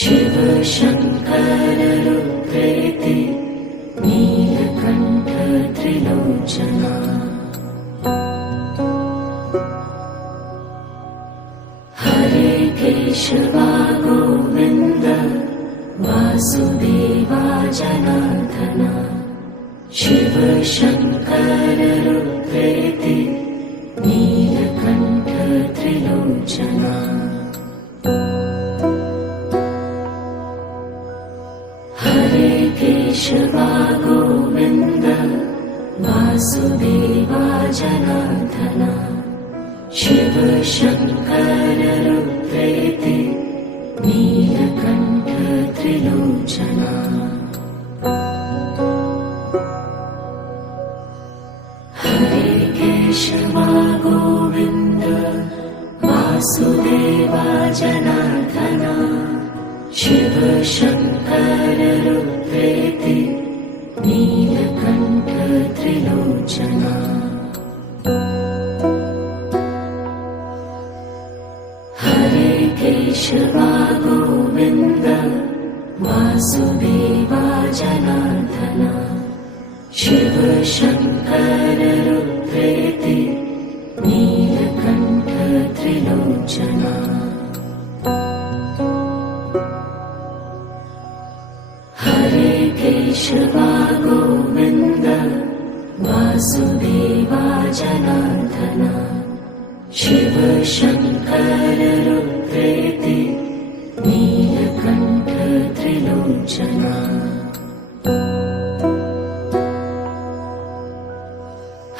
Shiva Shankar रुद्रेति Neelkanth Trilochana Hare Keshava Govinda Vasudeva Janardan Shiva Shankar रुद्रेति Neelkanth Trilochana Hare Keshava Govinda Vasudeva Janardan Shiva Shankar रुद्रेति Neelkanth Trilochana Hare Keshava Govinda Vasudeva Janardan Shiva Shankar रुद्रेति Neelkanth Trilochana Hare Keshava Govinda Vasudeva Janardan Shiva Shankar रुद्रेति Neelkanth Trilochana Hare Keshava Govinda Vasudeva Janardan Shiva Shankar रुद्रेति Neelkanth Trilochana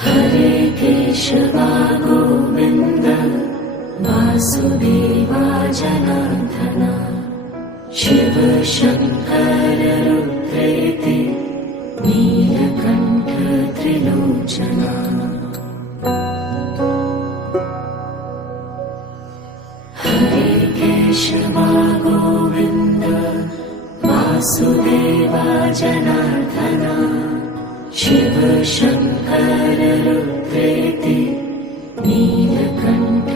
Hare Keshava Govinda Vasudeva Janardan Shiva Shankar रुद्रेति Neelkanth Trilochana Hare Keshava Govinda Vasudeva Janardan Shiva Shankar रुद्रेति Neelkanth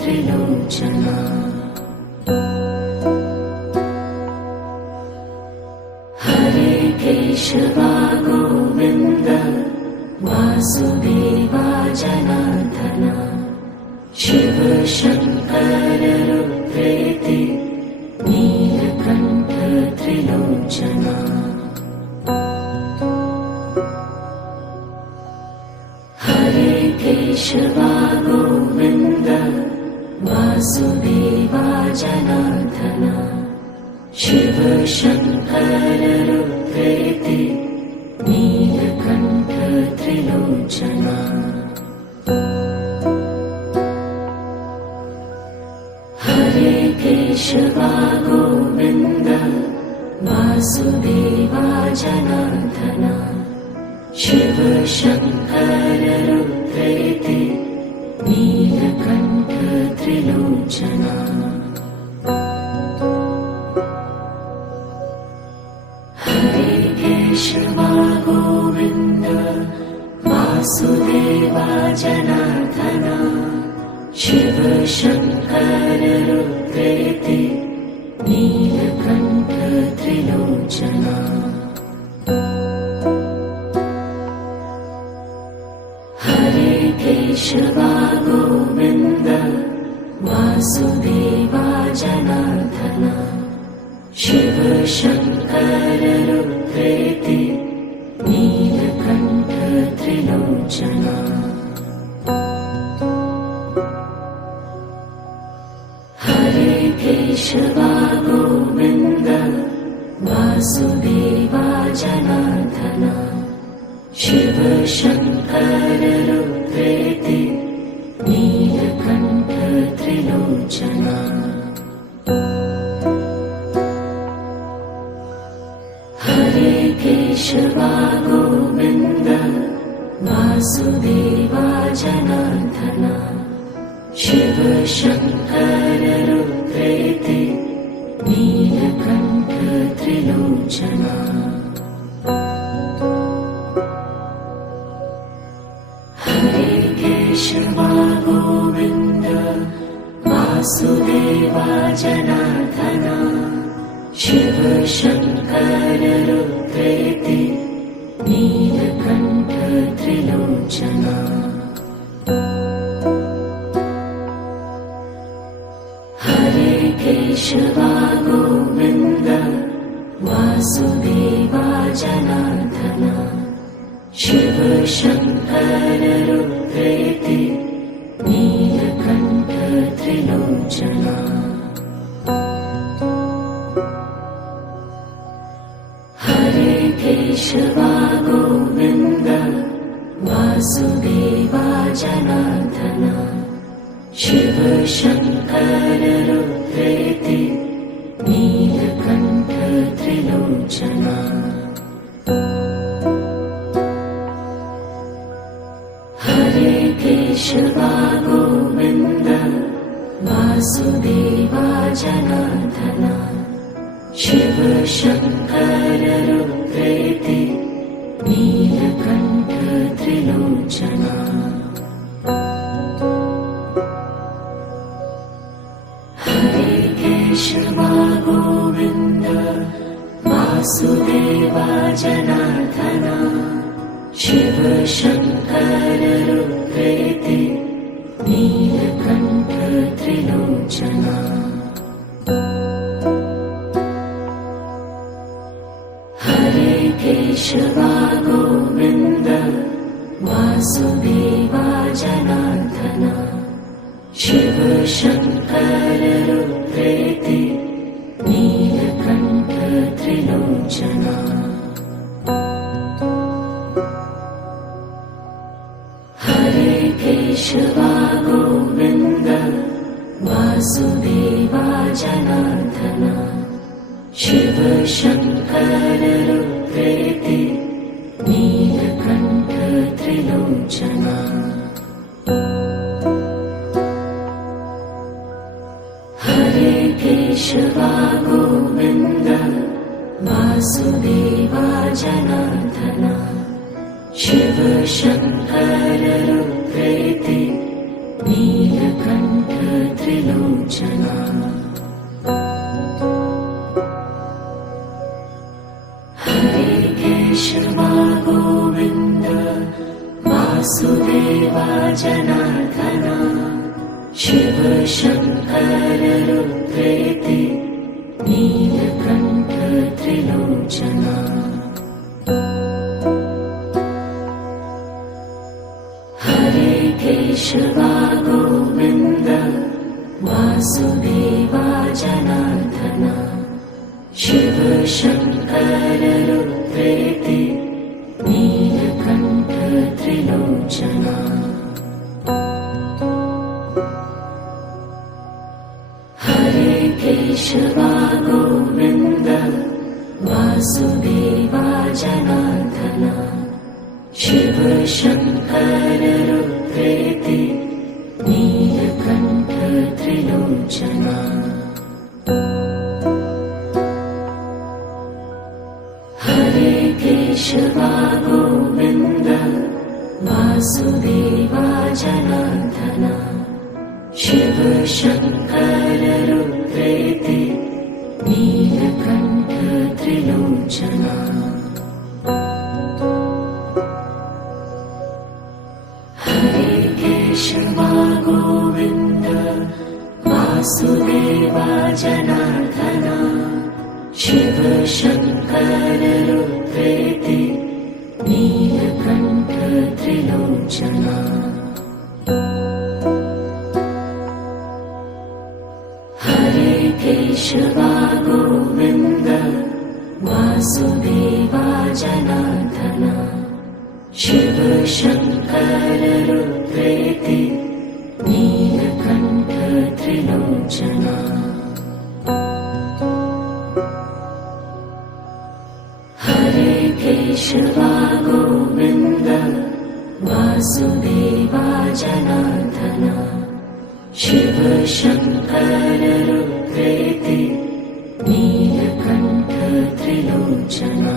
Trilochana Hare Keshava Govinda Vasudeva Janardan Shiva Shankar रुद्रेति Neelkanth Trilochana Hare Keshava Govinda Vasudeva Janardan Shiva Shankar रुद्रेति Neelkanth Trilochana Hare Keshava Govinda Vasudeva Janardan Shiva Shankar रुद्रेति Neelkanth Trilochana Hare Keshava Govinda Vasudeva Janardan Shiva Shankar रुद्रेति Neelkanth Trilochana Hare Keshava Govinda Vasudeva Janardan Shiva Shankar रुद्रेति Neelkanth Trilochana Hare Keshava Govinda Vasudeva Janardan Shiva Shankar रुद्रेति Neelkanth Trilochana Hare Keshava Govinda Vasudeva Janardan Shiva Shankar रुद्रेति Neelkanth Trilochana Hare Keshava Govinda Vasudeva Janardan Shiva Shankar रुद्रेति Neelkanth Trilochana Hare Keshava Govinda Vasudeva Janardan Shiva Shankar रुद्रेति Neelkanth Trilochana Hare Keshava Govinda Vasudeva Janardan Shiva Shankar रुद्रेति Neelkanth Trilochana Hare Keshava Govinda Vasudeva Janardan Shiva Shankar रुद्रेति Neelkanth Trilochana Hare Keshava Govinda Vasudeva Janardan Shiva Shankar रुद्रेति Neelkanth Trilochana Hare Keshava Govinda Vasudeva Janardan Shiva Shankar रुद्रेति Neelkanth Trilochana Hare Keshava Govinda Vasudeva Janardan Shiva Shankar रुद्रेति Neelkanth Trilochana Hare Keshava Govinda Vasudeva Janardan Shiva Shankar रुद्रेति Neelkanth Trilochana Hare Keshava Govinda Vasudeva Janardan Shiva Shankar रुद्रेति Neelkanth Trilochana Hare Keshava Govinda Vasudeva Janardan Shiva Shankar रुद्रेति Neelkanth Trilochana Hare Keshava Govinda Vasudeva Janardan Shiva Shankar रुद्रेति Neelkanth Trilochana Hare Keshava Govinda Vasudeva Janardan Shiva Shankar रुद्रेति Neelkanth Trilochana Hare Keshava Govinda Vasudeva Janardan Shiva Shankar रुद्रेति Neelkanth Trilochana Hare Keshava Govinda Vasudeva Janardan Shiva Shankar रुद्रेति Neelkanth Trilochana Hare Keshava Govinda Vasudeva Janardan Shiva Shankar रुद्रेति Neelkanth Trilochana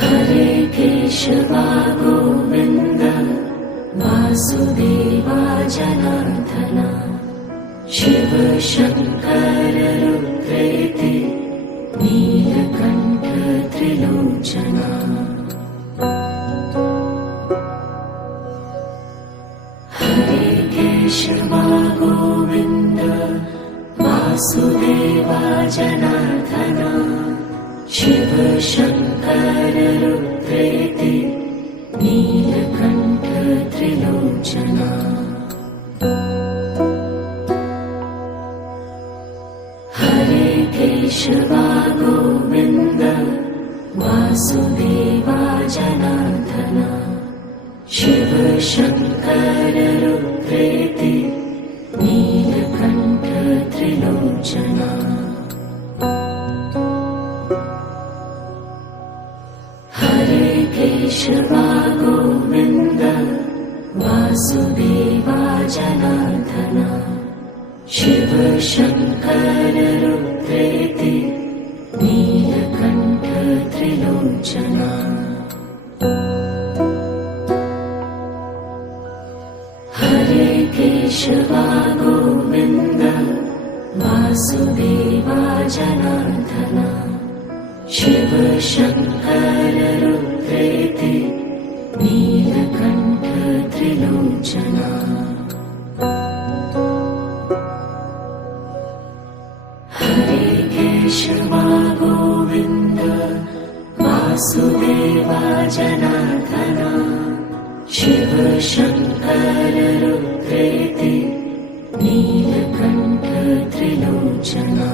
Hare Keshava Govinda Vasudeva Janardan Shiva Shankar रुद्रेति Neelkanth Trilochana Hare Keshava Govinda Vasudeva Janardan Shiva Shankar रुद्रेति Neelkanth Trilochana Hare Keshava Govinda Vasudeva Janardan Shiva Shankar रुद्रेति Neelkanth Trilochana Hare Keshava Govinda Vasudeva Janardan Shiva Shankar रुद्रेति Neelkanth Trilochana Hare Keshava Govinda Vasudeva Janardan Shiva Shankar रुद्रेति Neelkanth Trilochana Hare Keshava Govinda Vasudeva Janardan Shiva Shankar रुद्रेति Neelkanth Trilochana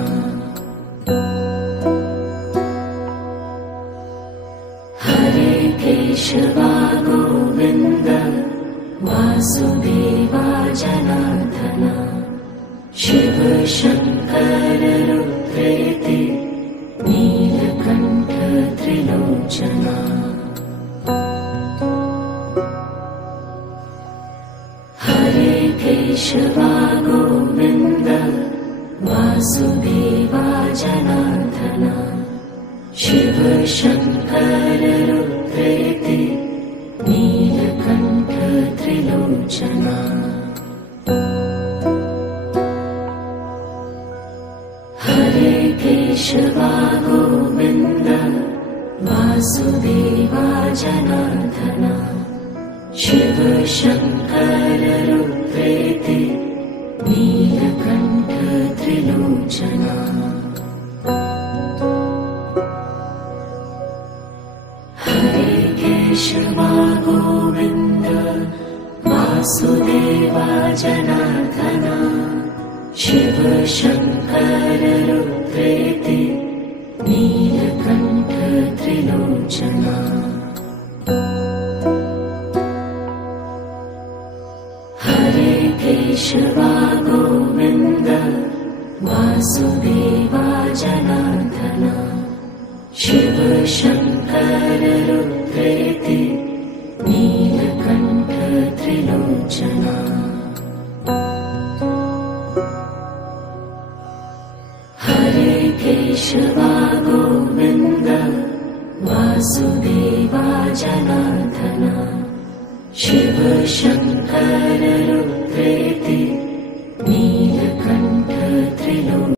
Hare Keshava Govinda Vasudeva Janardan Shiva Shankar रुद्रेति Neelkanth Trilochana Hare Keshava Govinda Vasudeva Janardan Shiva Shankar रुद्रेति Neelkanth Trilochana Hare Keshava Govinda Vasudeva Janardan Shiva Shankar रुद्रेति Neelkanth Trilochana Hare Keshava Govinda Vasudeva Janardan Shiva Shankar रुद्रेति Neelkanth Trilochana Hare Keshava Govinda Vasudeva Janardan Shiva Shankar रुद्रेति Neelkanth Trilochana Hare Keshava Govinda Vasudeva Janardan Shiva Shankar रुद्रेति Neelkanth Trilochana.